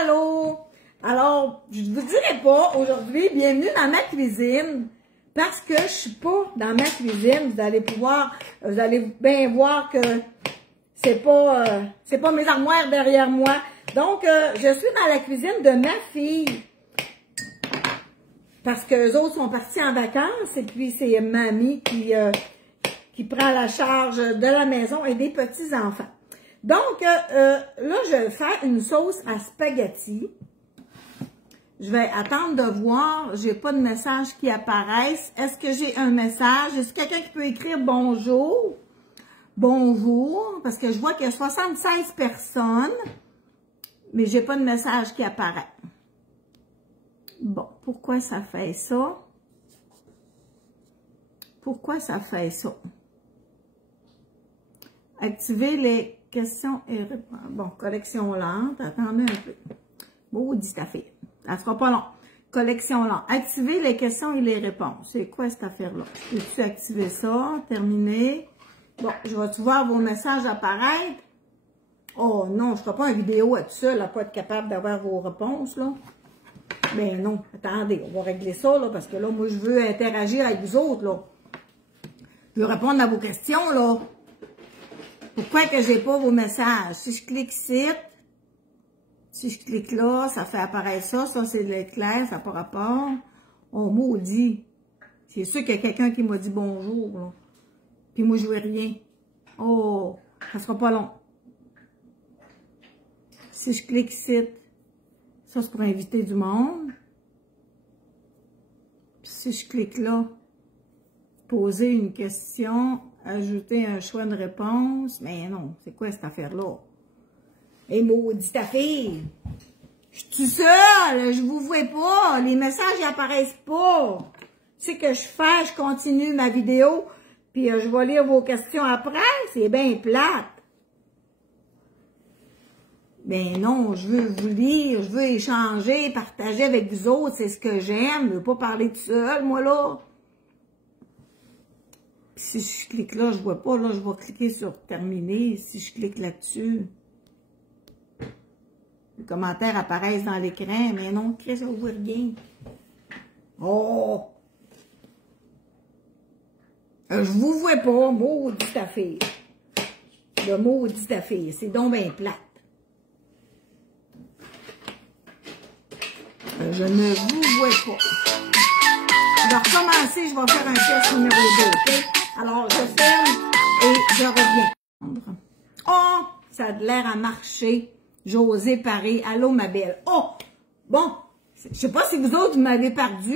Allô? Alors, je ne vous dirai pas aujourd'hui, bienvenue dans ma cuisine, parce que je suis pas dans ma cuisine. Vous allez bien voir que c'est pas mes armoires derrière moi. Donc, je suis dans la cuisine de ma fille. Parce que les autres sont partis en vacances et puis c'est mamie qui prend la charge de la maison et des petits-enfants. Donc, là, je vais faire une sauce à spaghetti. Je vais attendre de voir. J'ai pas de message qui apparaissent. Est-ce que j'ai un message? Est-ce quelqu'un qui peut écrire bonjour? Bonjour, parce que je vois qu'il y a 76 personnes, mais j'ai pas de message qui apparaît. Bon, pourquoi ça fait ça? Pourquoi ça fait ça? Activer les questions et réponses. Bon, collection lente. Attendez un peu. Maudit affaire. Ça sera pas long. Collection lente. Activer les questions et les réponses. C'est quoi cette affaire-là? Peux-tu activer ça? Terminer. Bon, je vais-tu voir vos messages apparaître? Oh non, je ne ferai pas une vidéo à tout ça, là, pas être capable d'avoir vos réponses, là. Ben non, attendez, on va régler ça, là, parce que là, moi, je veux interagir avec vous autres, là. Je veux répondre à vos questions, là. Pourquoi que j'ai pas vos messages? Si je clique ici, si je clique là, ça fait apparaître ça. Ça, c'est de l'éclair, ça n'a pas rapport. On maudit. C'est sûr qu'il y a quelqu'un qui m'a dit bonjour, là. Puis moi, je veux rien. Oh, ça sera pas long. Si je clique ici, ça, c'est pour inviter du monde. Puis si je clique là, poser une question, ajouter un choix de réponse. Mais non, c'est quoi cette affaire-là? Eh, maudite affaire! Je suis seule, je vous vois pas, les messages ils apparaissent pas. Tu sais que je fais, je continue ma vidéo, puis je vais lire vos questions après, c'est bien plate. Ben non, je veux vous lire, je veux échanger, partager avec vous autres, c'est ce que j'aime, je veux pas parler tout seul, moi là. Puis si je clique là, je vois pas, là, je vais cliquer sur terminer, si je clique là-dessus. Les commentaires apparaissent dans l'écran, mais non, Chris, ça ouvre rien. Oh! Je vous vois pas, maudite affaire. Le maudite affaire, c'est donc bien plate. Je ne vous vois pas. Je vais recommencer, je vais faire un test numéro 2, ok? Alors, je ferme et je reviens. Oh! Ça a l'air à marcher. José Paré. Allô, ma belle. Oh! Bon. Je sais pas si vous autres, vous m'avez perdu,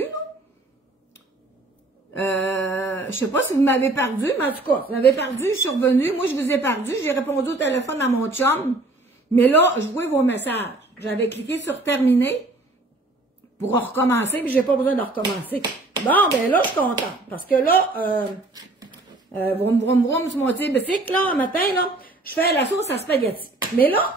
là. Je sais pas si vous m'avez perdu, mais en tout cas, vous m'avez perdu, je suis revenue. Moi, je vous ai perdu. J'ai répondu au téléphone à mon chum. Mais là, je vois vos messages. J'avais cliqué sur terminer pour recommencer, mais j'ai pas besoin de recommencer. Bon, ben là, je suis contente. Parce que là, vroom, vroom, vroom, sur mon petit bicycle, là, un matin, là, je fais la sauce à spaghetti. Mais là,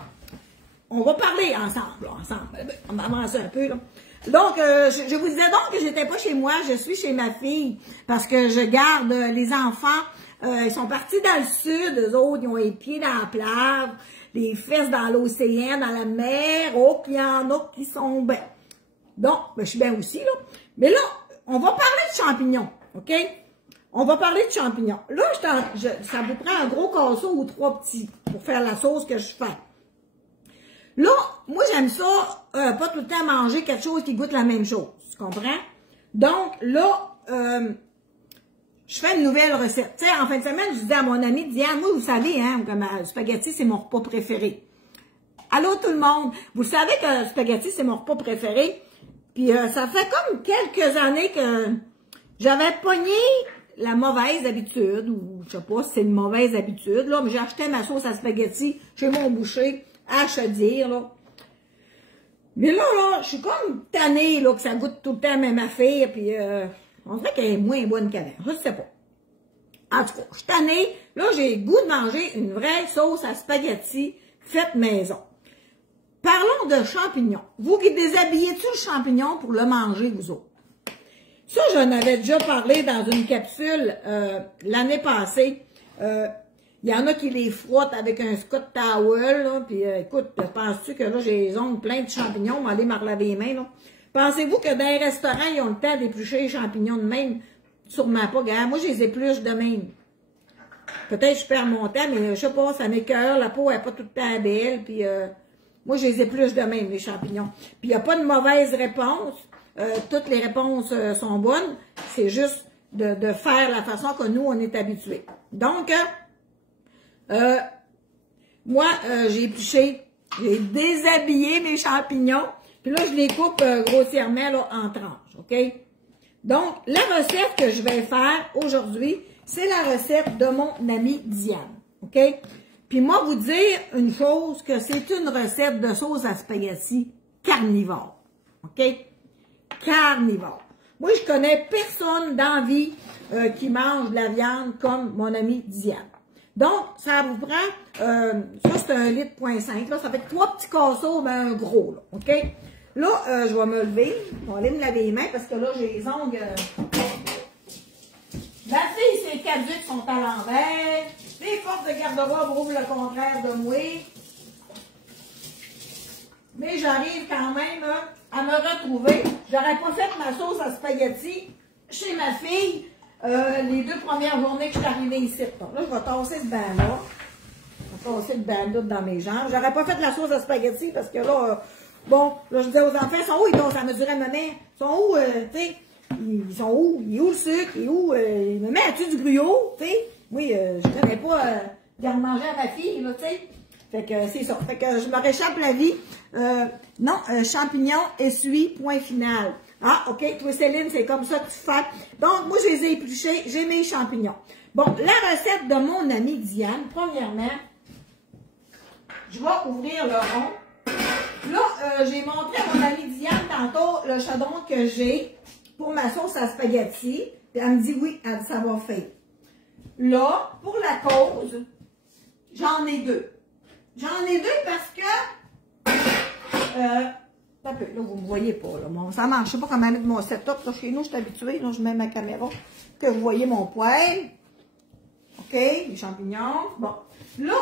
on va parler ensemble, là, ensemble. On va avancer un peu, là. Donc, je vous disais donc que j'étais pas chez moi, je suis chez ma fille, parce que je garde les enfants, ils sont partis dans le sud, eux autres, ils ont les pieds dans la plage, les fesses dans l'océan, dans la mer, oh, puis il y en a qui sont bien. Donc, ben, je suis bien aussi, là. Mais là, on va parler de champignons, OK? On va parler de champignons. Là, ça vous prend un gros casseau ou 3 petits pour faire la sauce que je fais. Là, moi, j'aime ça, pas tout le temps manger quelque chose qui goûte la même chose. Tu comprends? Donc, là, je fais une nouvelle recette. Tu sais, en fin de semaine, je disais à mon ami Diane, moi, vous savez, hein, comme spaghetti, c'est mon repas préféré. Allô, tout le monde? Vous savez que le spaghetti, c'est mon repas préféré. Puis, ça fait comme quelques années que j'avais pogné la mauvaise habitude, ou je sais pas si c'est une mauvaise habitude, là, mais j'achetais ma sauce à spaghetti chez mon boucher, à Chaudière, là. Mais là, je suis comme tannée, là, que ça goûte tout le temps la même affaire, puis on dirait qu'elle est moins bonne qu'avant, je sais pas. En tout cas, je suis tannée, là, j'ai le goût de manger une vraie sauce à spaghetti faite maison. Parlons de champignons. Vous qui déshabillez-tu le champignon pour le manger, vous autres? Ça, j'en avais déjà parlé dans une capsule l'année passée. Il y en a qui les frottent avec un Scott Towel, là, puis écoute, penses-tu que là, j'ai les ongles pleins de champignons, m'aller me laver les mains, là? Pensez-vous que dans les restaurants, ils ont le temps d'éplucher les champignons de même? Sûrement pas, gars. Moi, je les épluche de même. Peut-être que je perds mon temps, mais je sais pas, ça m'écoeure, la peau n'est pas tout le temps belle, puis moi, je les épluche de même, les champignons. Puis il n'y a pas de mauvaise réponse. Toutes les réponses sont bonnes. C'est juste de faire la façon que nous, on est habitués. Donc, moi, j'ai épluché, j'ai déshabillé mes champignons, puis là, je les coupe grossièrement là, en tranches, OK? Donc, la recette que je vais faire aujourd'hui, c'est la recette de mon amie Diane, OK? Puis moi, vous dire une chose, que c'est une recette de sauce à spaghetti carnivore, OK? Carnivore. Moi, je connais personne dans la vie qui mange de la viande comme mon amie Diane. Donc, ça vous prend, ça c'est 1,5 litre, là, ça fait 3 petits casseaux, mais un gros, là, OK? Là, je vais me lever, je vais aller me laver les mains parce que là, j'ai les ongles. Ma fille, ses caducs sont à l'envers. Les portes de garde-robe ouvrent le contraire de moi. Mais j'arrive quand même à me retrouver. J'aurais pas fait ma sauce à spaghetti chez ma fille les 2 premières journées que je suis arrivée ici. Donc là, je vais tasser ce bain-là. Je vais tasser le bain dans mes jambes. J'aurais pas fait la sauce à spaghetti parce que là, bon, là, je disais aux enfants, ils sont où? Ils ont, ça mesurait ma mère. Ils sont où, tu sais? Ils sont où? Il est où le sucre? Il est où? Maman, as-tu du gruau? Tu sais? Oui, je connais pas garde-manger à ma fille, là, tu sais. Fait que c'est ça. Fait que je me réchappe la vie. Non, champignons, essuie, point final. Ah, OK, toi, Céline, c'est comme ça que tu fais. Donc, moi, je les ai épluchés, j'ai mes champignons. Bon, la recette de mon amie Diane, premièrement, je vais ouvrir le rond. Là, j'ai montré à mon amie Diane tantôt le chaudron que j'ai pour ma sauce à spaghetti. Puis elle me dit oui, elle dit ça va faire. Là, pour la cause, j'en ai 2. J'en ai 2 parce que, là, vous ne me voyez pas, là, ça marche, je ne sais pas comment mettre mon setup, là, chez nous, je suis habituée, là, je mets ma caméra, que vous voyez mon poêle. OK, les champignons, bon. Là,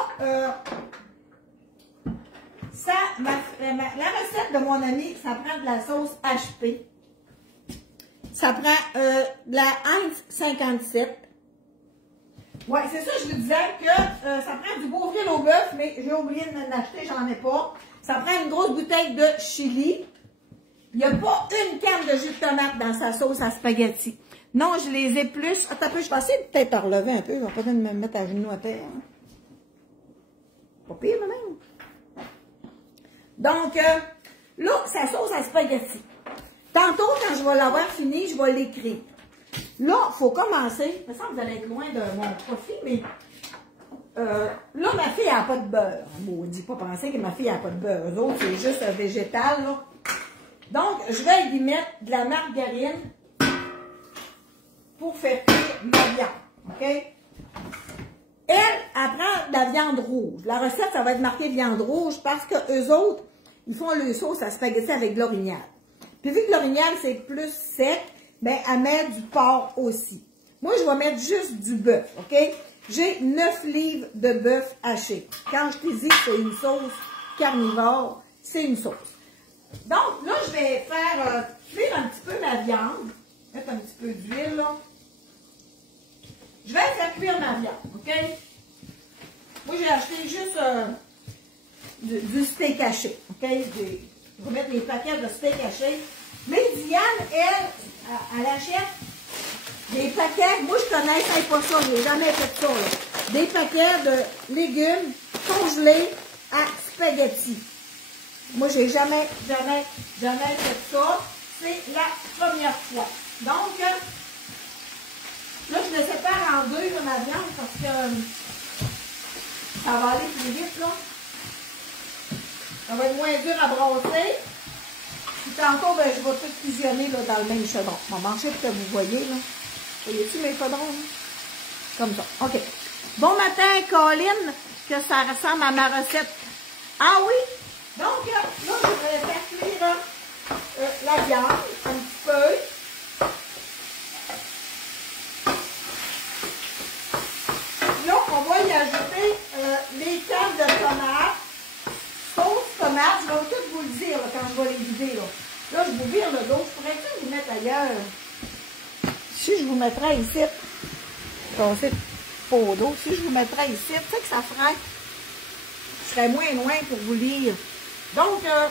la recette de mon ami, ça prend de la sauce HP. Ça prend de la Heinz 57. Ouais, c'est ça, je vous disais que ça prend du Beauvril au bœuf, mais j'ai oublié de m'en acheter, j'en ai pas. Ça prend une grosse bouteille de chili. Il n'y a pas une canne de jus de tomate dans sa sauce à spaghetti. Non, je les épluche. Attends un peu, je vais essayer de peut-être relever un peu. Je vais pas me mettre à genoux à terre. Pas pire, même. Donc, là, sa sauce à spaghetti. Tantôt, quand je vais l'avoir fini, je vais l'écrire. Là, il faut commencer. Il me semble que vous allez être loin de mon profil, mais là, ma fille n'a pas de beurre. Bon, on ne dit pas penser que ma fille n'a pas de beurre. Eux autres, c'est juste un végétal, là. Donc, je vais lui mettre de la margarine pour faire cuire ma viande. OK? Elle prend de la viande rouge. La recette, ça va être marqué viande rouge parce que eux autres, ils font le sauce à spaghetti avec de l'orignal. Puis vu que l'orignal, c'est plus sec, ben, elle met du porc aussi. Moi, je vais mettre juste du bœuf, OK? J'ai 9 livres de bœuf haché. Quand je te dis que c'est une sauce carnivore, c'est une sauce. Donc, là, je vais faire cuire un petit peu ma viande. Mettre un petit peu d'huile, là. Je vais faire cuire ma viande, OK? Moi, j'ai acheté juste du steak haché, OK? Je vais mettre les paquets de steak haché. Mais Diane, elle achète des paquets. Moi, je connaissais pas ça. Je n'ai jamais fait ça, là. Des paquets de légumes congelés à spaghetti. Moi, j'ai jamais fait ça. C'est la première fois. Donc, là, je le sépare en 2, là, ma viande, parce que ça va aller plus vite, là. Ça va être moins dur à brasser. Puis tantôt, ben, je vais tout fusionner là, dans le même chaudron. Je vais manger pour que vous voyez, là. Voyez-tu mes chaudrons, là? Comme ça. OK. Bon matin, Colline, que ça ressemble à ma recette. Ah oui? Donc, là, je vais faire cuire la viande un petit peu. Là, on va y ajouter les cannes de tomates, sauce tomate, je vais tout vous le dire là, quand je vais les vider. Là, je vous vire le dos. Je pourrais-tu vous mettre ailleurs? Si je vous mettrais ici, passer pot d'eau, si je vous mettrais ici, tu sais que ça ferait, je serais moins loin pour vous lire. Donc, là,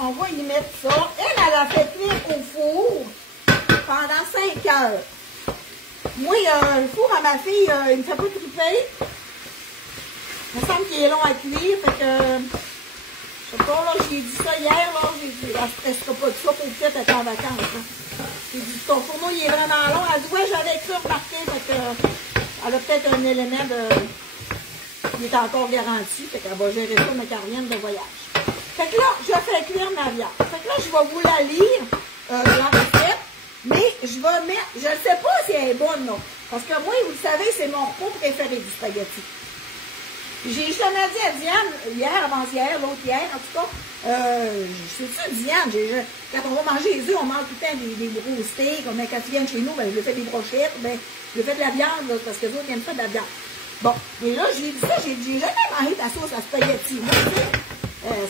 on va y mettre ça. Elle a fait cuire au four pendant 5 heures. Moi, le four à ma fille, il me fait pas triper. Il me semble qu'il est long à cuire, fait que, je sais pas, là, j'ai dit ça hier, là, j'ai dit, elle ne pas de ça pour peut-être être en vacances, là. J'ai dit, ton fourneau, il est vraiment long. Elle dit, ouais, j'avais ça remarqué, fait que, elle a peut-être un élément il est encore garanti, fait qu'elle va gérer ça, mais qu'elle revienne de voyage. Fait que là, je fais cuire ma viande. Fait que là, je vais vous la lire, la recette, mais je vais mettre, je ne sais pas si elle est bonne, non. Parce que moi, vous le savez, c'est mon repas préféré du spaghetti. J'ai justement dit à Diane, hier, avant-hier, l'autre hier, en tout cas, c'est ça, Diane, quand on va manger les œufs, on mange tout le temps des gros steaks, mais quand ils viennent chez nous, ben, je lui fais des brochettes, ben, je lui fais de la viande, là, parce que les autres, ils aiment ça de la viande. Bon, mais là, j'ai dit ça, j'ai jamais mangé de la sauce à spaghetti. Moi, tu sais,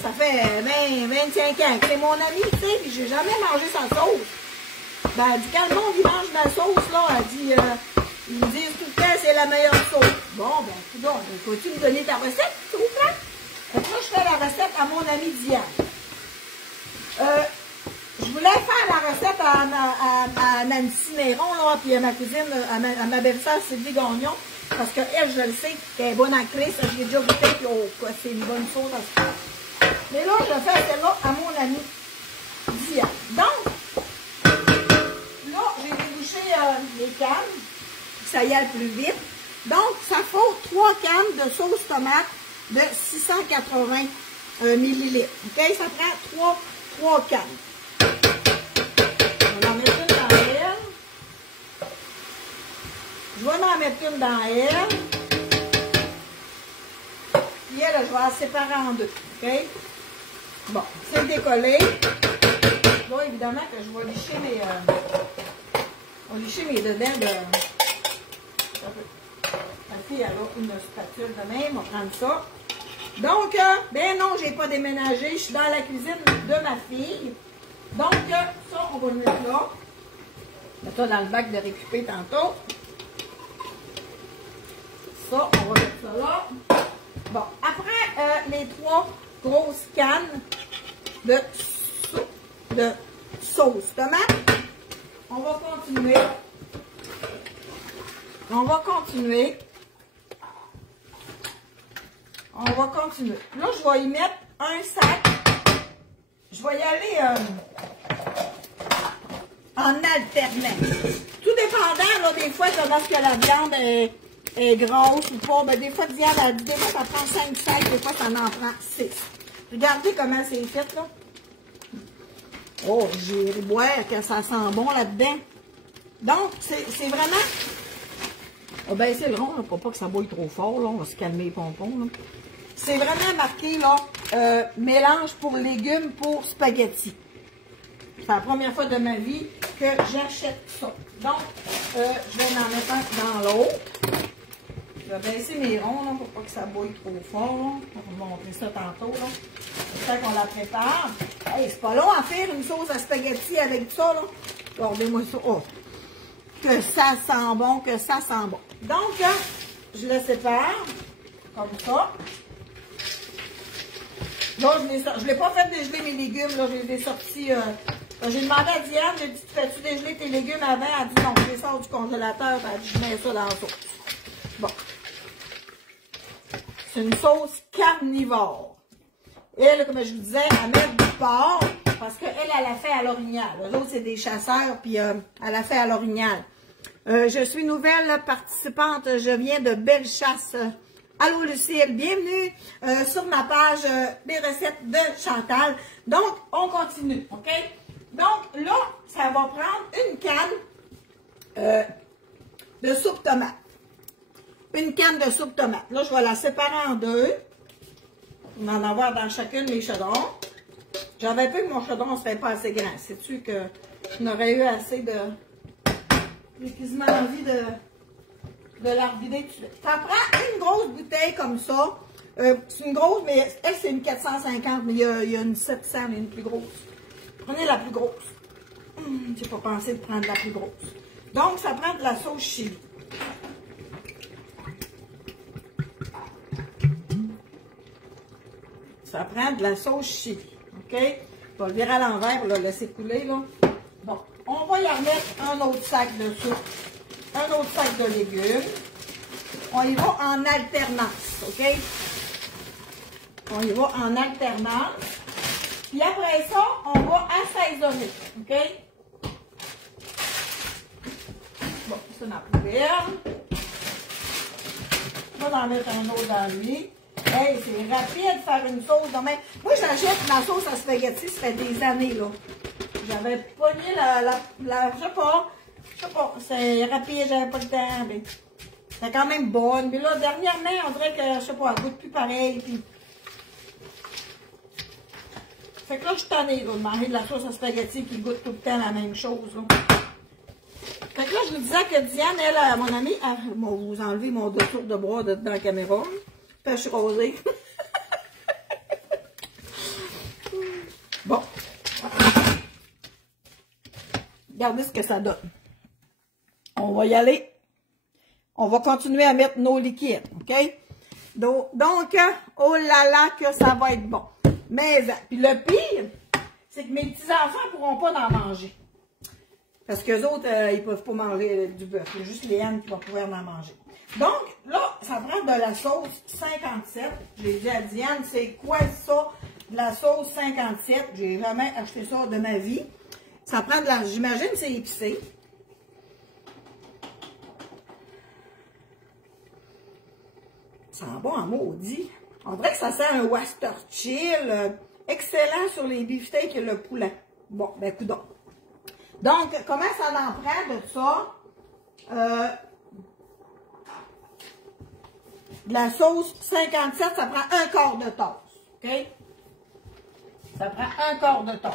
ça fait 25 ans que c'est mon ami, tu sais, puis j'ai jamais mangé sa sauce. Ben, elle dit, quand le monde, il mange ma sauce, là, elle dit, ils me disent tout le temps, c'est la meilleure sauce. Bon, ben, donc, faut-tu me donner ta recette, s'il vous plaît? Donc là, je fais la recette à mon ami Diane. Je voulais faire la recette à Nancy Néron, là, puis à ma cousine, à ma belle-sœur Sylvie Gagnon, parce qu'elle, je le sais, qu'elle est bonne à créer, ça, je l'ai déjà goûté, puis oh, quoi, c'est une bonne sauce à se faire. Mais là, je fais celle-là à mon ami Diane. Donc, là, j'ai débouché les cannes, ça y aille plus vite. Donc, ça faut 3 cannes de sauce tomate de 680 ml. OK? Ça prend 3 cannes. On va en mettre une dans elle. Je vais en mettre une dans elle. Puis elle, je vais la séparer en deux. OK? Bon, c'est décollé. Là, évidemment que je vais licher mes dedans de... Ma fille, elle a une spatule de même, on va prendre ça. Donc, ben non, j'ai pas déménagé, je suis dans la cuisine de ma fille. Donc, ça, on va le mettre là. Mettre ça dans le bac de récupérer tantôt. Ça, on va mettre ça là. Bon, après les 3 grosses cannes de sauce tomate, on va continuer. On va continuer. Là, je vais y mettre un sac. Je vais y aller en alternance. Tout dépendant, là, des fois, comment est-ce que la viande est grosse ou pas. Ben, des fois, Diane, des fois, ça prend 5 sacs, des fois, ça en prend 6. Regardez comment c'est fait, là. Oh, j'ai boire que ça sent bon là-dedans. Donc, c'est vraiment... On va baisser le rond, là, pour pas que ça bouille trop fort, là. On va se calmer les pompons, c'est vraiment marqué, là, mélange pour légumes pour spaghetti. C'est la première fois de ma vie que j'achète ça. Donc, je vais en mettre un dans l'autre. Je vais baisser mes ronds, là, pour pas que ça bouille trop fort, là. On va vous montrer ça tantôt, là. J'espère qu'on la prépare. Hey, c'est pas long à faire une sauce à spaghetti avec ça, là. Regardez-moi ça. Oh, que ça sent bon, que ça sent bon. Donc, là, je le sépare, comme ça. Là, je ne l'ai pas fait dégeler mes légumes, là, je les ai sortis. J'ai demandé à Diane, j'ai dit, fais-tu dégeler tes légumes avant? Elle dit non, je les sors du congélateur, elle dit, je mets ça dans la sauce. Bon. C'est une sauce carnivore. Elle, comme je vous disais, elle met du porc, parce qu'elle, elle a fait à l'orignal. Les autres, c'est des chasseurs, puis elle a fait à l'orignal. Je suis nouvelle participante, je viens de Bellechasse. Allô Lucille, bienvenue sur ma page des recettes de Chantal. Donc, on continue, OK? Donc, là, ça va prendre une canne de soupe tomate. Une canne de soupe tomate. Là, je vais la séparer en deux. On va en avoir dans chacune les chaudrons. J'avais peur que mon chaudron ne se fait pas assez grand. Sais-tu que je n'aurais eu assez de... J'ai quasiment envie de de la revider tout de suite. Ça prend une grosse bouteille comme ça. C'est une grosse, mais elle, c'est une 450, mais il y a une 700, mais une plus grosse. Prenez la plus grosse. J'ai pas pensé de prendre la plus grosse. Donc, ça prend de la sauce chili. Ça prend de la sauce chili. OK? Je vais le virer à l'envers pour le laisser couler, là. Bon, on va y remettre un autre sac de soupe, un autre sac de légumes. On y va en alternance, OK? On y va en alternance. Puis après ça, on va assaisonner, OK? Bon, c'est ma poubelle. On va en mettre un autre dans lui. Hey, c'est rapide de faire une sauce de même. Moi, j'achète ma sauce à spaghetti, ça fait des années, là. J'avais pogné je sais pas, c'est rapide, j'avais pas le temps, mais c'est quand même bonne. Mais là, dernièrement, on dirait que, je sais pas, elle goûte plus pareil, puis... Fait que là, je suis tannée, là, de manger de la sauce à spaghetti qui goûte tout le temps la même chose, là. Fait que là, je vous disais que Diane, elle, mon amie, elle m'a vous enlevé mon dessous de bras dans la caméra. Puis je suis rosée. Bon. Regardez ce que ça donne. On va y aller. On va continuer à mettre nos liquides, OK? Donc, oh là là, que ça va être bon. Mais, puis le pire, c'est que mes petits-enfants ne pourront pas en manger. Parce qu'eux autres, ils ne peuvent pas manger du bœuf. C'est juste Léane qui va pouvoir en manger. Donc, là, ça prend de la sauce 57. J'ai dit à Diane, c'est quoi ça, de la sauce 57? J'ai jamais acheté ça de ma vie. Ça prend de la... J'imagine c'est épicé. Ça sent bon en maudit. On dirait que ça sent un Worcestershire excellent sur les beefsteaks et le poulet. Bon, ben, coudonc. Donc, comment ça en prend de ça? De la sauce 57, ça prend un quart de tasse. OK? Ça prend un quart de tasse.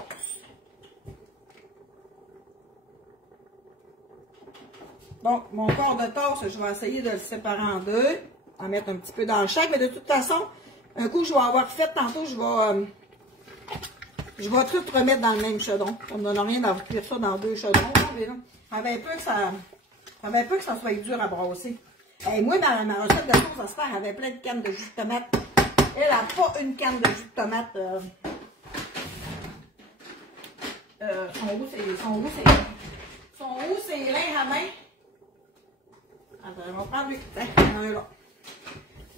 Donc, mon quart de tasse, je vais essayer de le séparer en deux. En mettre un petit peu dans chaque. Mais de toute façon, un coup, je vais avoir fait tantôt, je vais tout remettre dans le même chaudron. Ça ne me donne rien d'avoir cuire ça dans deux chaudrons. Ça avait un peu que ça soit dur à brasser. Et moi, ma recette de sauce à se faire avait plein de cannes de jus de tomate. Elle n'a pas une canne de jus de tomate. Sont où ces linges à main? Attends, on va prendre lui. Là.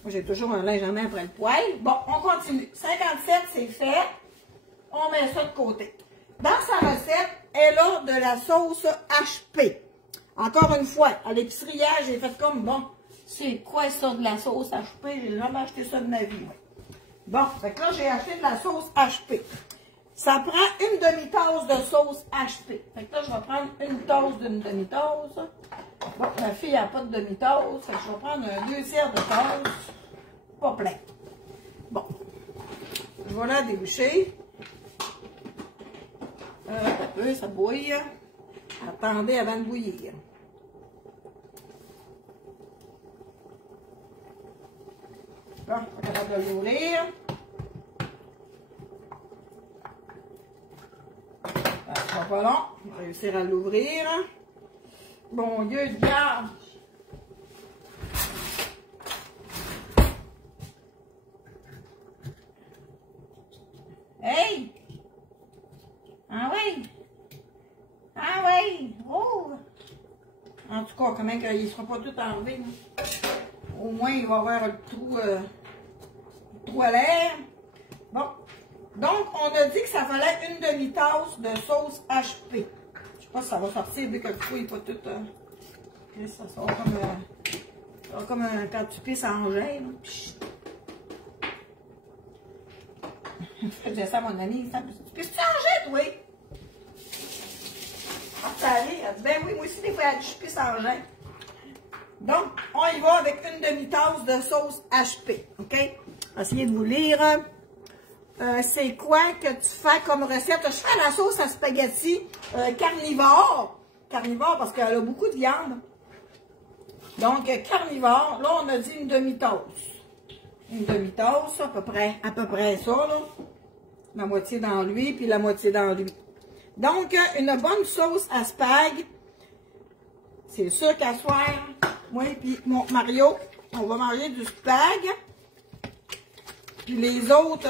Moi, j'ai toujours un linge à main après le poêle. Bon, on continue. 57, c'est fait. On met ça de côté. Dans sa recette, elle a de la sauce HP. Encore une fois, à l'épicerie hier, j'ai fait comme, bon, c'est quoi ça de la sauce HP? J'ai jamais acheté ça de ma vie. Moi. Bon, fait que là, j'ai acheté de la sauce HP. Ça prend une demi-tasse de sauce HP. Fait que là, je vais prendre une tasse d'une demi-tasse. Bon, ma fille n'a pas de demi-tasse. Fait que je vais prendre un 2/3 de tasse. Pas plein. Bon. Je vais la déboucher. Un peu, ça bouille. Attendez avant de bouillir. Bon, on est capable de l'ouvrir. Ça va pas long. On va réussir à l'ouvrir. Bon Dieu de garde. Hey! Ah oui! Ah oui! Oh! En tout cas, comment il ne sera pas tout enlevé. Là. Au moins, il va y avoir le trou à l'air. Bon. Donc, on a dit que ça fallait une demi-tasse de sauce HP. Je ne sais pas si ça va sortir vu que le trou n'est pas tout... ça sort comme quand tu pisses en gel. Je faisais ça à mon ami. Tu pisses-tu en gel, oui? Elle dit, ben oui, moi aussi, des fois, je pisse en gel. Donc, on y va avec une demi-tasse de sauce HP. OK? Essayez de vous lire. C'est quoi que tu fais comme recette? Je fais la sauce à spaghetti carnivore. Carnivore parce qu'elle a beaucoup de viande. Donc, carnivore, là, on a dit une demi-tasse. Une demi-tasse, à peu près ça, là. La moitié dans lui, puis la moitié dans lui. Donc, une bonne sauce à spag. C'est sûr qu'à soir, moi et mon Mario, on va manger du spag. Puis les autres,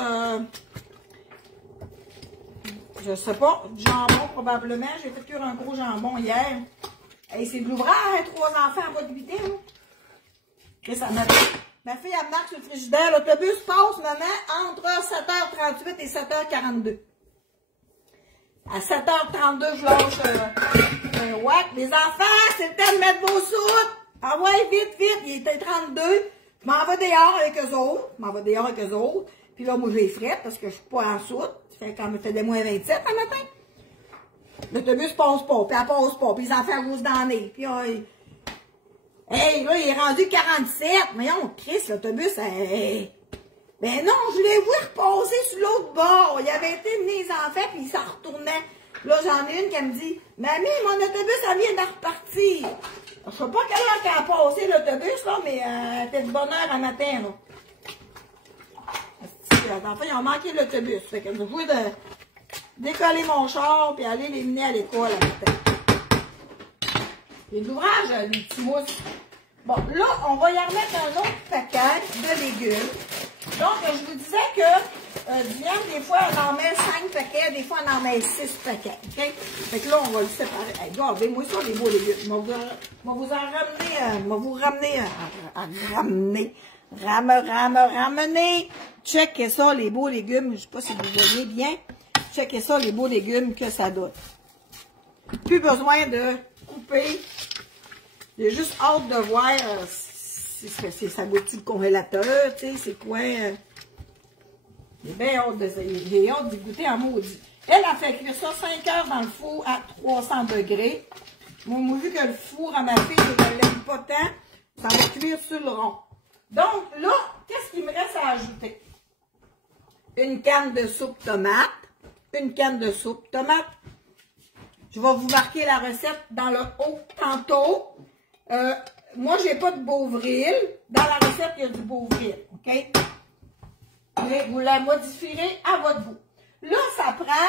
je sais pas, du jambon probablement. J'ai fait cuire un gros jambon hier. Hey, c'est de l'ouvrage, 3 enfants en bas de 8 ans. Et ça ma fille, elle marche sur le frigidaire. L'autobus passe, maman, entre 7h38 et 7h42. À 7h32, je lâche un whack. Les enfants, c'est le temps de mettre vos soutes. Ah ouais, vite, vite. Il était 32. Je m'en vais dehors avec eux autres. Puis là, moi, je les frette parce que je suis pas en soute. Ça fait quand même des moins 27 le matin. L'autobus passe pas, puis elle passe pas. Puis les enfants rousent dans le nez. Puis hey, là, il est rendu 47. Voyons, Chris, l'autobus, ben non, je l'ai vu repasser sur l'autre bord. Il avait été mené les enfants, puis il s'en retournait. Là, j'en ai une qui me dit, Mamie, mon autobus, elle vient de repartir. Je sais pas quelle heure qu'elle a passé l'autobus, là, mais c'était de bonne heure à matin, là. Les enfants, ils ont manqué l'autobus. Fait que je voulais décoller mon char, puis aller les mener à l'école à matin. Il y a de l'ouvrage, les petits mousses. Bon, là, on va y remettre un autre paquet de légumes. Donc, je vous disais que Diane, des fois, elle en met 5 paquets, des fois, elle en met 6 paquets. OK? Fait que là, on va le séparer. Hey, regardez-moi ça, les beaux légumes. Je vais ramener. Checkez ça, les beaux légumes. Je ne sais pas si vous voyez bien. Checkez ça, les beaux légumes que ça donne. Plus besoin de couper. J'ai juste hâte de voir si ça goûte-tu le congélateur, tu sais, c'est quoi. J'ai bien hâte j'ai hâte d'y goûter en maudit. Elle a fait cuire ça 5 heures dans le four à 300 degrés. Moi, vu que le four à ma fille, je ne l'aime pas tant, ça va cuire sur le rond. Donc là, qu'est-ce qu'il me reste à ajouter? Une canne de soupe tomate. Une canne de soupe tomate. Je vais vous marquer la recette dans le haut tantôt. Moi, j'ai pas de Beauvril. Dans la recette, il y a du Beauvril. OK? Mais vous la modifierez à votre goût. Là, ça prend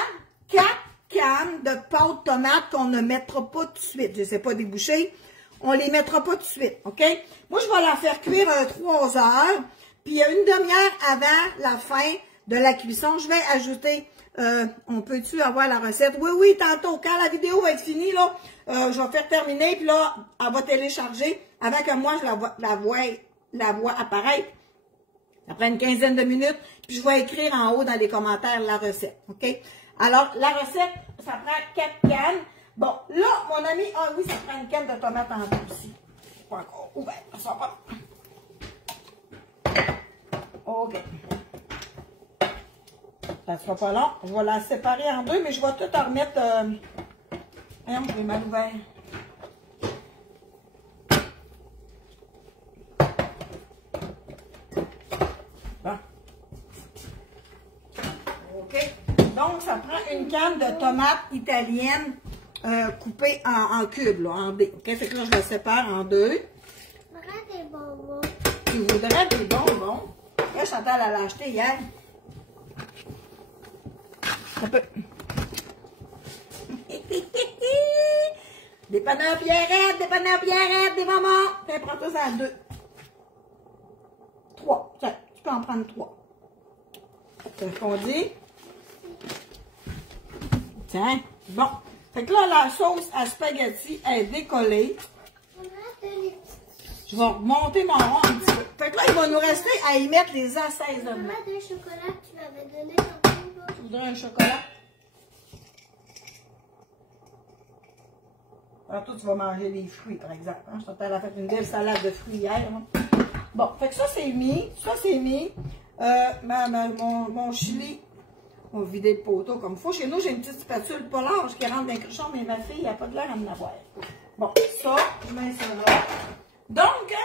4 cannes de pâte tomate qu'on ne mettra pas tout de suite. Je ne sais pas déboucher. On ne les mettra pas tout de suite. OK? Moi, je vais la faire cuire 3 heures. Puis, une demi-heure avant la fin de la cuisson, je vais ajouter... on peut-tu avoir la recette? Oui, oui, tantôt. Quand la vidéo va être finie, là, je vais faire terminer, puis là, elle va télécharger avant que moi, je la vois apparaître. Après une quinzaine de minutes, puis je vais écrire en haut dans les commentaires la recette. OK? Alors, la recette, ça prend 4 cannes. Bon, là, mon ami, ah oui, ça prend une canne de tomates en deux aussi. Pas encore ouvert, ça va. OK. Ça ne sera pas long. Je vais la séparer en deux, mais je vais tout en remettre. Voyons, je vais mal ouvert. Bon. OK. Donc, ça prend une canne de tomates italiennes coupée en cubes, là, en dés. OK? Fait que là, je la sépare en deux. Je voudrais des bonbons. Tu voudrais des bonbons? Là, Chantal, elle l'a acheté hier. Un peu. Dépanneur Pierrette, des mamans. Tiens, prends tout ça à 2. 3. Tiens, tu peux en prendre 3. C'est ce qu'on dit. Tiens, bon. Fait que là, la sauce à spaghetti est décollée. Je vais remonter mon rond un petit peu. Fait que là, il va nous rester à y mettre les assaisonnements. Maman, des chocolats que tu m'avais donné tantôt. Tu voudrais un chocolat? Alors, toi, tu vas manger des fruits, par exemple. Hein? Je t'ai fait une belle salade de fruits hier. Hein? Bon, fait que ça, c'est mis. Ça, c'est mis. Mon chili, on va vider le poteau comme il faut. Chez nous, j'ai une petite spatule pas large qui rentre dans le cruchon, mais ma fille, elle n'a pas de l'air à en avoir. Bon, ça, je mets ça là. Donc,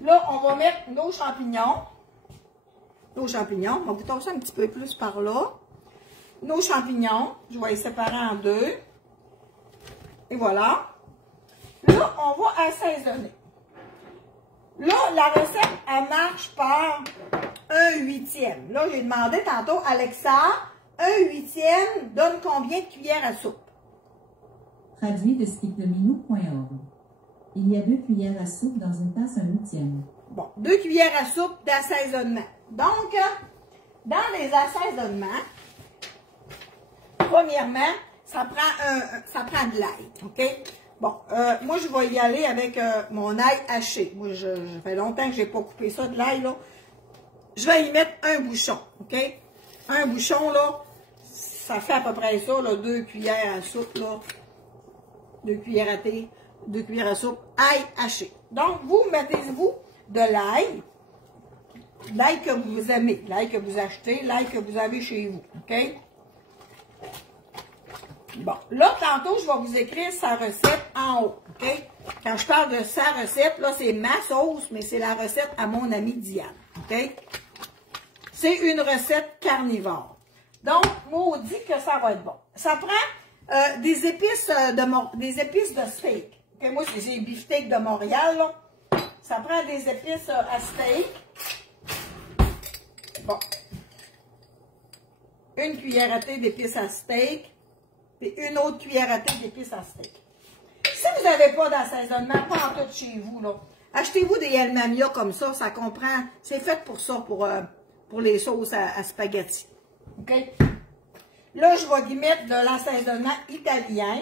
là, on va mettre nos champignons. Nos champignons. On va boutonner ça un petit peu plus par là. Nos champignons, je vais les séparer en deux. Et voilà. Là, on va assaisonner. Là, la recette, elle marche par 1/8. Là, j'ai demandé tantôt, Alexa, 1/8 donne combien de cuillères à soupe? Traduit de speaktheminou.org. Il y a 2 cuillères à soupe dans une tasse 1/8. Bon, 2 cuillères à soupe d'assaisonnement. Donc, dans les assaisonnements, premièrement, ça prend de l'ail, OK? Bon, moi, je vais y aller avec mon ail haché. Moi, ça fait longtemps que je n'ai pas coupé ça de l'ail, là. Je vais y mettre un bouchon, OK? Un bouchon, là, ça fait à peu près ça, là, 2 cuillères à soupe, là. 2 cuillères à thé, 2 cuillères à soupe, ail haché. Donc, vous mettez-vous de l'ail que vous aimez, l'ail que vous achetez, l'ail que vous avez chez vous, OK? Bon, là, tantôt, je vais vous écrire sa recette en haut, OK? Quand je parle de sa recette, là, c'est ma sauce, mais c'est la recette à mon amie Diane, OK? C'est une recette carnivore. Donc, maudit que ça va être bon. Ça prend des épices de steak. Okay? Moi, j'ai beefsteak de Montréal, là. Ça prend des épices à steak. Bon. Une cuillère à thé d'épices à steak. Et une autre cuillère à thé d'épices à steak. Si vous n'avez pas d'assaisonnement, pas en tout chez vous, là, achetez-vous des Elmamia comme ça, ça comprend, c'est fait pour ça, pour les sauces à spaghetti. OK? Là, je vais y mettre de l'assaisonnement italien.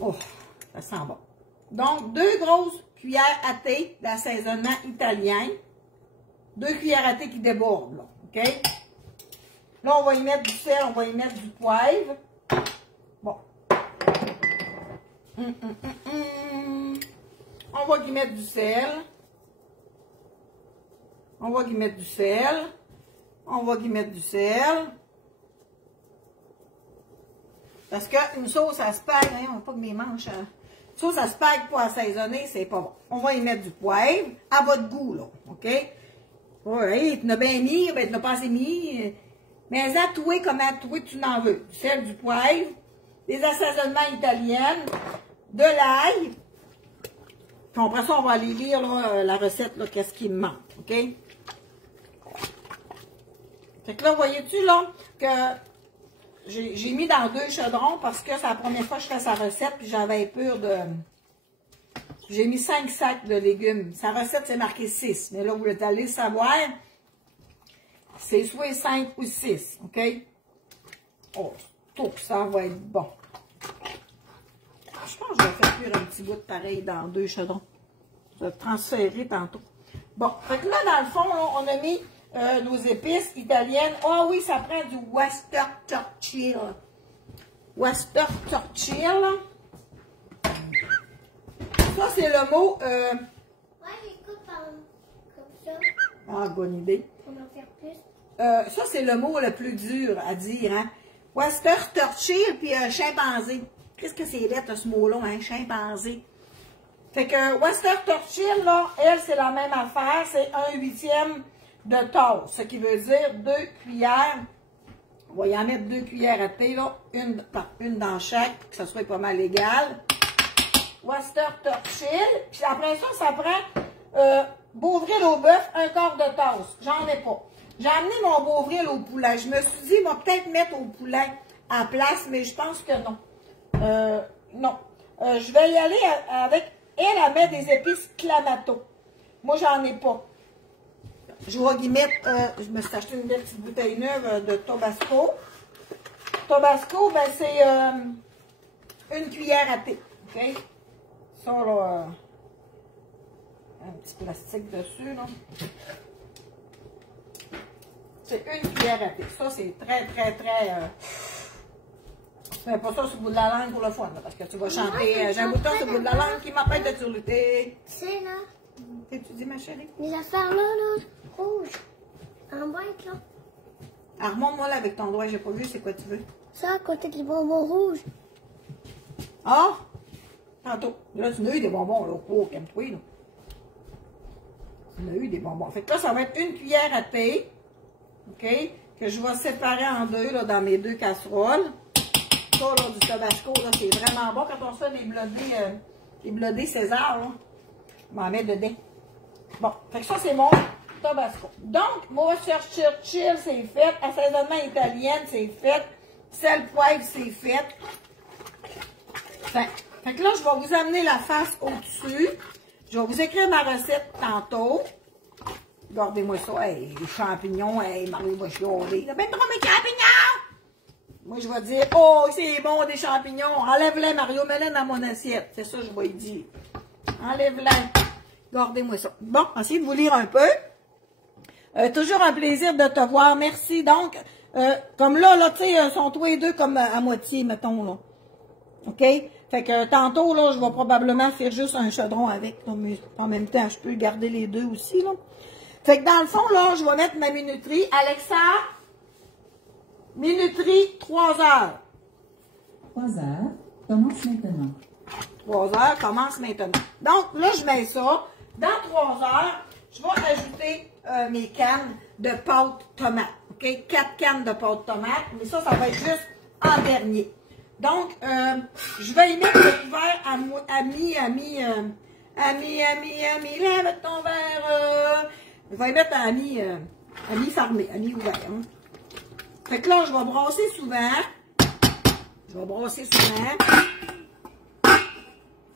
Oh, ça sent bon. Donc, 2 grosses cuillères à thé d'assaisonnement italien. 2 cuillères à thé qui débordent, là. OK? Là, on va y mettre du sel, on va y mettre du poivre. Bon. On va y mettre du sel. On va y mettre du sel. On va y mettre du sel. Parce qu'une sauce à spag, on n'a pas que mes manches. Une sauce à spag pas assaisonnée, c'est pas bon. On va y mettre du poivre à votre goût, là. OK? Oui, tu n'as bien mis, ben tu n'as pas assez mis. Mais à toi, comment toi tu n'en veux. Du sel, du poivre, des assaisonnements italiens, de l'ail. Puis après ça, on va aller lire là, la recette, qu'est-ce qui me manque. OK? Fait que là, voyez-tu là que j'ai mis dans 2 chaudrons parce que c'est la première fois que je fais sa recette, puis j'avais peur de... J'ai mis 5 sacs de légumes. Sa recette, c'est marqué 6. Mais là, vous allez savoir, c'est soit 5 ou 6. OK? Oh, tout ça va être bon. Je pense que je vais faire cuire un petit bout de pareil dans 2 chaudrons. Je vais transférer tantôt. Bon, fait que là, dans le fond, là, on a mis nos épices italiennes. Ah oui, ça prend du Worcestershire. Worcestershire. Ça, c'est le mot... Ouais, j'écoute comme ça. Ah, bonne idée. On en faire plus. Ça, c'est le mot le plus dur à dire, hein. Worcestershire puis chimpanzé. Qu'est-ce que c'est lettre, ce mot-là, hein, chimpanzé? Fait que Worcestershire, là, elle, c'est la même affaire. C'est 1/8 de tasse. Ce qui veut dire 2 cuillères. On va y en mettre 2 cuillères à thé, là. Une dans chaque, que ça soit pas mal égal. Worcestershire. Puis après ça, ça prend Beauvril au bœuf, 1/4 de tasse. J'en ai pas. J'ai amené mon Beauvril au poulet. Je me suis dit, il va peut-être mettre au poulet à place, mais je pense que non. Non. Je vais y aller avec... Elle met des épices Clamato. Moi, j'en ai pas. Je vais y mettre... je me suis acheté une belle petite bouteille neuve de Tabasco. Tabasco, ben c'est une cuillère à thé. OK? Ça, là... un petit plastique dessus, là. C'est une cuillère à thé. Ça, c'est très, très, très... fais pas ça sur le bout de la langue pour le fun, là, parce que tu vas chanter. J'ai un bouton sur le bout de la langue qui m'empêche de surlutter. C'est là. T'es-tu dit, ma chérie? Les affaires là, rouges. En boîte, là. Alors, remonte-moi là avec ton doigt, j'ai pas vu, c'est quoi tu veux? Ça, à côté des bonbons rouges. Ah! Tantôt. Là, tu as eu des bonbons, là. Oh, calme-toi, là. Tu as eu des bonbons. Fait que là, ça va être une cuillère à thé. OK? Que je vais séparer en 2, là, dans mes 2 casseroles. ça, là, du tabasco, là, c'est vraiment bon quand on fait des blodés César, là. Je m'en mets dedans. Bon, fait que ça, c'est mon tabasco. Donc, Worcestershire, c'est fait. Assaisonnement italien, c'est fait. Sel, poivre, c'est fait. Fait que là, je vais vous amener la face au-dessus. Je vais vous écrire ma recette tantôt. Regardez-moi ça. Hey, les champignons. Hey, Mario va chialer. Ben trop mes champignons! Moi, je vais dire, oh, c'est bon, des champignons. Enlève-les, Mario, mets-les dans mon assiette. C'est ça que je vais lui dire. Enlève-les. Regardez-moi ça. Bon, essayez de vous lire un peu. Toujours un plaisir de te voir. Merci. Donc, comme là, tu sais, sont tous les deux comme à moitié, mettons, là. OK? Fait que tantôt, là, je vais probablement faire juste un chaudron avec. Là, mais en même temps, je peux garder les deux aussi, là. Fait que dans le fond, là, je vais mettre ma minuterie. Alexa, minuterie, 3 heures. 3 heures, commence maintenant. 3 heures, commence maintenant. Donc, là, je mets ça. Dans 3 heures, je vais ajouter mes cannes de pâte tomate. OK? 4 cannes de pâte tomate. Mais ça va être juste en dernier. Donc, je vais y mettre le couvert lève ton verre. Je vais y mettre à mi-fermé, à mi-ouvert. Hein. Fait que là, je vais brasser souvent.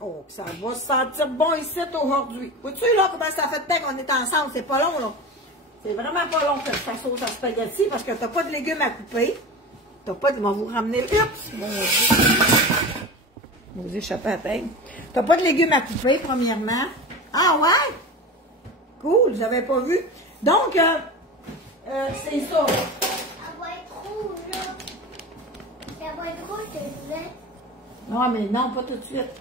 Oh, ça va se sentir bon ici aujourd'hui. Vois-tu, là, comment ça fait de temps qu'on est ensemble? C'est pas long, là. C'est vraiment pas long que ta sauce à spaghetti parce que t'as pas de légumes à couper. T'as pas de... Ils vont vous ramener... Oups! Bon, vous échappez à la tête. T'as pas de légumes à couper, premièrement. Ah ouais? Cool, j'avais pas vu. Donc, c'est ça. Ça va être rouge, là. Ça va être rouge, je te disais. Non, mais non, pas tout de suite.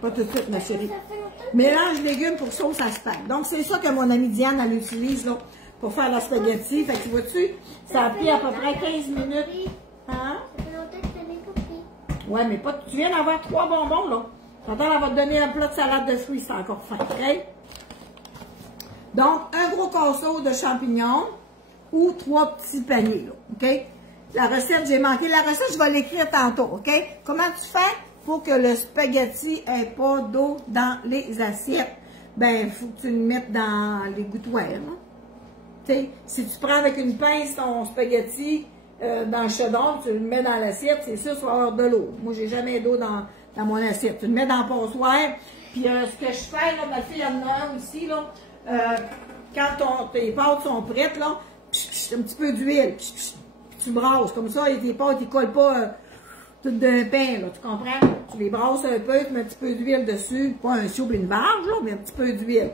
Pas tout de suite, ma chérie. Ça fait longtemps. Mélange légumes pour sauce à spag. Donc, c'est ça que mon amie Diane, elle utilise, là, pour faire la spaghetti. Fait que, tu vois-tu, ça a pris à peu près 15 minutes. Hein? Ça fait longtemps que je n'ai pas pris. Ouais, mais pas, tu viens d'avoir 3 bonbons, là. T'entends, elle va te donner un plat de salade de fruits, c'est encore fin, OK? Donc, un gros casseau de champignons ou 3 petits paniers, là, OK? La recette, j'ai manqué. La recette, je vais l'écrire tantôt, OK? Comment tu fais pour que le spaghetti ait pas d'eau dans les assiettes? Ben, il faut que tu le mettes dans les gouttoirs, là. Tu sais, si tu prends avec une pince ton spaghetti dans le chaudron, tu le mets dans l'assiette, c'est sûr, tu vas avoir de l'eau. Moi, j'ai jamais d'eau dans mon assiette. Tu le mets dans le passoire. Puis, ce que je fais, là, ma fille en a un aussi, là, quand tes pâtes sont prêtes, là, un petit peu d'huile, tu brasses. Comme ça, et tes pâtes, ils ne collent pas toutes d'un pain, là, tu comprends? Tu les brasses un peu, tu mets un petit peu d'huile dessus. Pas un soupe et une barge, là, mais un petit peu d'huile.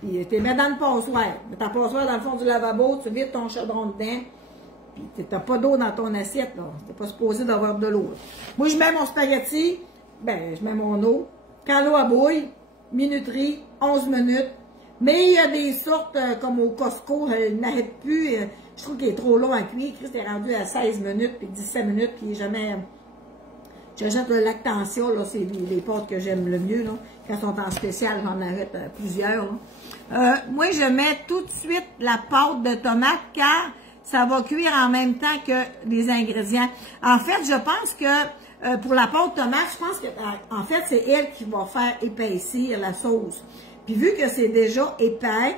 Puis, tu les mets dans le passoire. Mets ta passoire dans le fond du lavabo, tu vides ton chaudron dedans. Puis, tu n'as pas d'eau dans ton assiette, là. Tu n'es pas supposé d'avoir de l'eau. Moi, je mets mon spaghetti, ben, je mets mon eau. Quand l'eau bouille, minuterie, 11 minutes. Mais il y a des sortes, comme au Costco, elle n'arrête plus. Je trouve qu'il est trop long à cuire. Christ est rendu à 16 minutes, puis 17 minutes, puis jamais... J'achète le Lactantia, là, c'est les pâtes que j'aime le mieux, là. Quand elles sont en spécial, j'en arrête plusieurs, là. Moi, je mets tout de suite la pâte de tomate, car ça va cuire en même temps que les ingrédients. En fait, je pense que pour la pâte de tomate, je pense que en fait, c'est elle qui va faire épaissir la sauce. Puis vu que c'est déjà épais,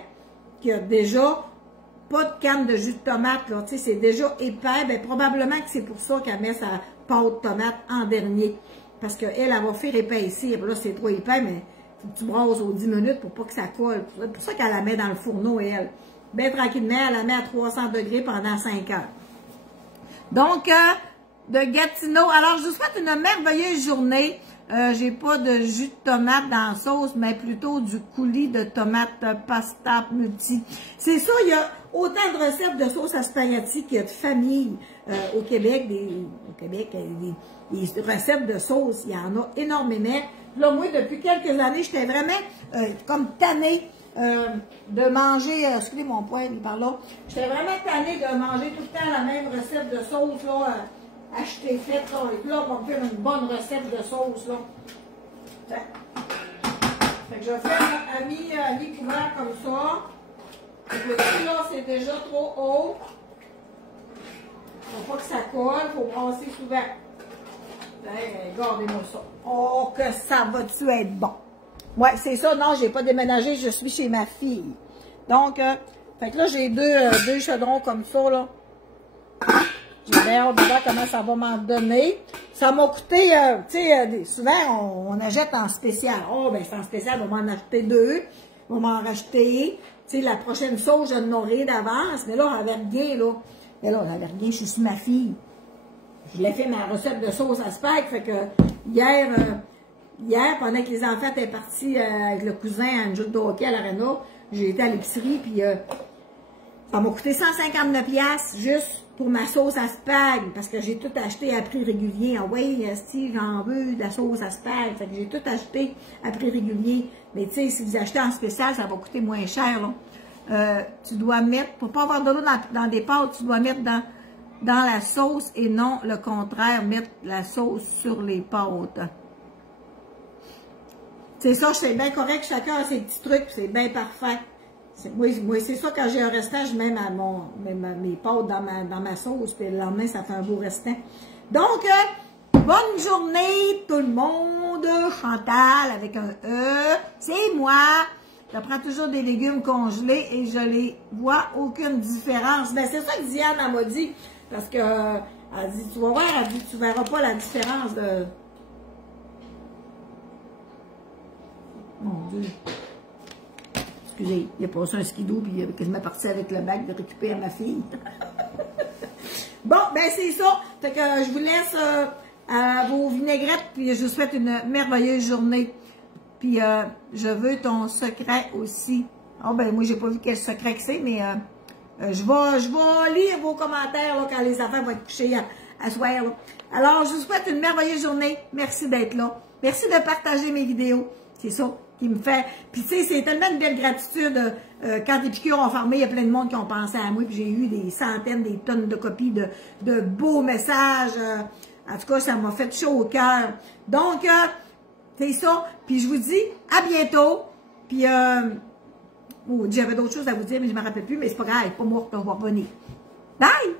qu'il y a déjà pas de canne de jus de tomate, là, tu sais, c'est déjà épais, bien probablement que c'est pour ça qu'elle met sa pâte de tomate en dernier. Parce qu'elle, elle va faire épaissir. Là, c'est trop épais, mais faut que tu brasses aux 10 minutes pour pas que ça colle. C'est pour ça qu'elle la met dans le fourneau, elle. Bien tranquillement, elle la met à 300 degrés pendant 5 heures. Donc, de Gatineau. Alors, je vous souhaite une merveilleuse journée. J'ai pas de jus de tomate dans la sauce, mais plutôt du coulis de tomate pasta multi. C'est ça, il y a autant de recettes de sauce à spaghetti qu'il y a de familles au Québec. Des recettes de sauce, il y en a énormément. Là, moi, depuis quelques années, j'étais vraiment comme tannée de manger, excusez mon poing, il par là. J'étais vraiment tannée de manger tout le temps la même recette de sauce, là, achetée, faite, là. Et puis là, on va me faire une bonne recette de sauce, là. Fait que je vais faire un mi-couvert comme ça. Le petit, là, c'est déjà trop haut. Faut pas que ça colle, faut brasser souvent. Hey, regardez-moi ça. Oh, que ça va-tu être bon. Ouais, c'est ça. Non, j'ai pas déménagé. Je suis chez ma fille. Donc, fait que là, j'ai deux chaudrons comme ça, là. J'ai bien hâte de voir comment ça va m'en donner. Ça m'a coûté, tu sais, souvent, on achète en spécial. Oh, ben, c'est en spécial, on va m'en acheter 2. On va m'en racheter. Tu sais, la prochaine sauce, je l'aurai d'avance. Mais là, j'avais rien, là. Mais là, j'avais rien, je suis ma fille. Je l'ai fait ma recette de sauce à spag. Fait que hier, pendant que les enfants étaient partis avec le cousin à une joute de hockey à l'Arena, j'ai été à l'épicerie, puis ça m'a coûté 159$ juste pour ma sauce à spag, parce que j'ai tout acheté à prix régulier. Ah oui, Steve, j'en veux de la sauce à spag. Fait que j'ai tout acheté à prix régulier. Mais tu sais, si vous achetez en spécial, ça va coûter moins cher, là. Tu dois mettre, pour pas avoir de l'eau dans des pâtes, tu dois mettre dans la sauce et non le contraire, mettre la sauce sur les pâtes. C'est ça, c'est bien correct, chacun a ses petits trucs, c'est bien parfait. Moi c'est ça, quand j'ai un restant, je mets mes pâtes dans ma sauce, puis le lendemain, ça fait un beau restant. Donc, bonne journée tout le monde, Chantal avec un E, c'est moi. Je prends toujours des légumes congelés et je les vois aucune différence. Ben, c'est ça que Diane m'a dit, parce que elle dit, tu vas voir, elle dit, tu verras pas la différence de... Mon Dieu. Excusez, il a passé un skidoo puis il est quasiment parti avec le bac de récupérer ma fille. Bon, ben c'est ça. Fait que je vous laisse à vos vinaigrettes puis je vous souhaite une merveilleuse journée. Puis je veux ton secret aussi. Oh ben moi j'ai pas vu quel secret que c'est, mais je vais lire vos commentaires là, quand les enfants vont être couchés à soir. Là. Alors je vous souhaite une merveilleuse journée. Merci d'être là. Merci de partager mes vidéos. C'est ça qui me fait. Puis tu sais, c'est tellement une belle gratitude. Quand les piqûres ont fermé, il y a plein de monde qui ont pensé à moi. Puis j'ai eu des centaines, des tonnes de copies de beaux messages. En tout cas, ça m'a fait chaud au cœur. Donc, c'est ça. Puis je vous dis à bientôt. Puis, j'avais d'autres choses à vous dire, mais je ne me rappelle plus. Mais c'est pas grave, pas moi, on va revenir. Bye!